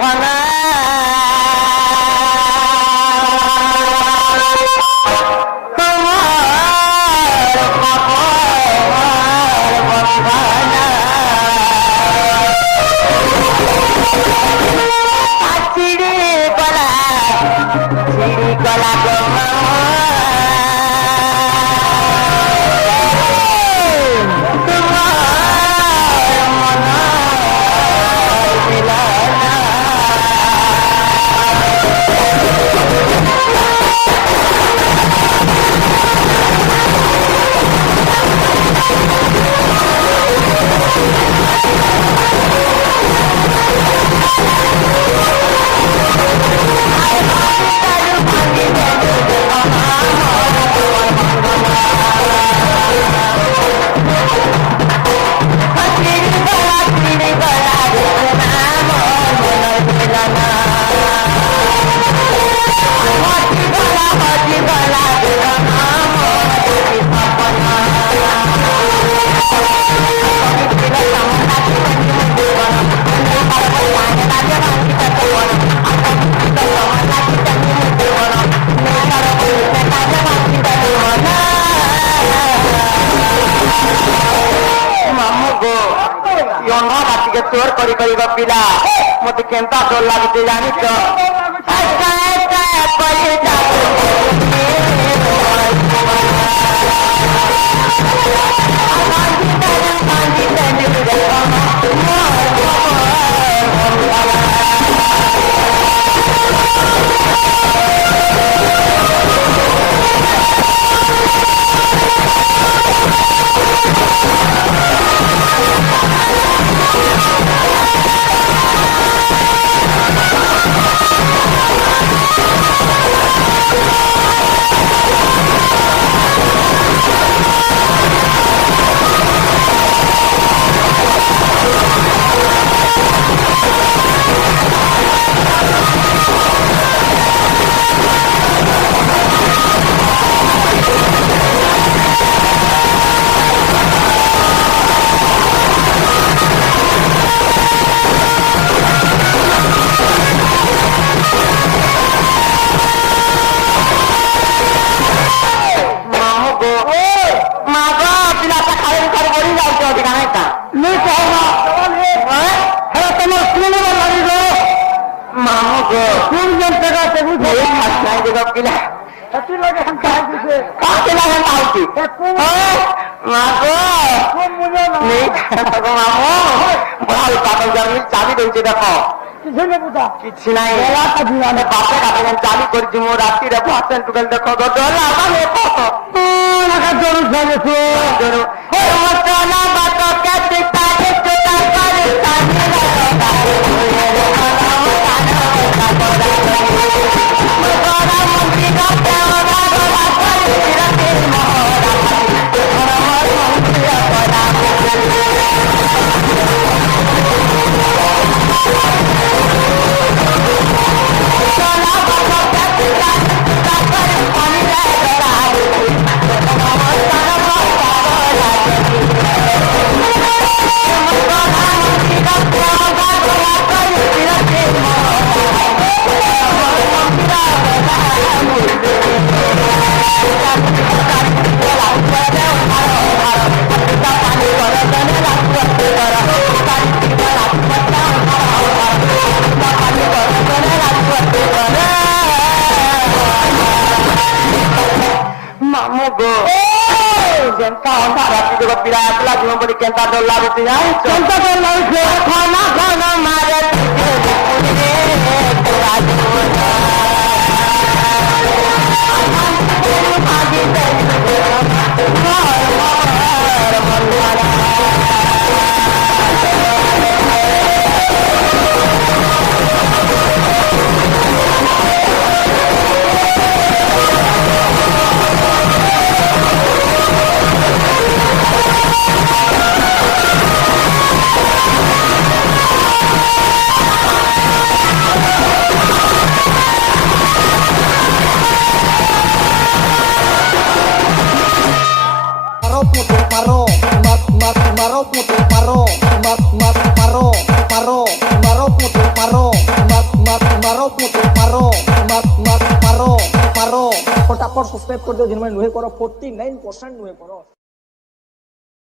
ফানা चोर करी करी पिला मत केंता डर लगते जानी तो चाबी दे देख କିଛି ନାହିଁ ବାପେ କାଟେ ଚାଲି କରିଛି ମୁଁ ରାତିରେ ପର୍ସେଣ୍ଟ ଟୁକେଲ ଦେଖ पिला जीवन बड़ी केंता डर लागे केंता डर लागे खाना खाना मारे paro, paro, paro, paro, paro, paro, paro, मारो फटाफट सब्सक्राइब कर दो जिनमें नुहे करो 49% नुहे करो।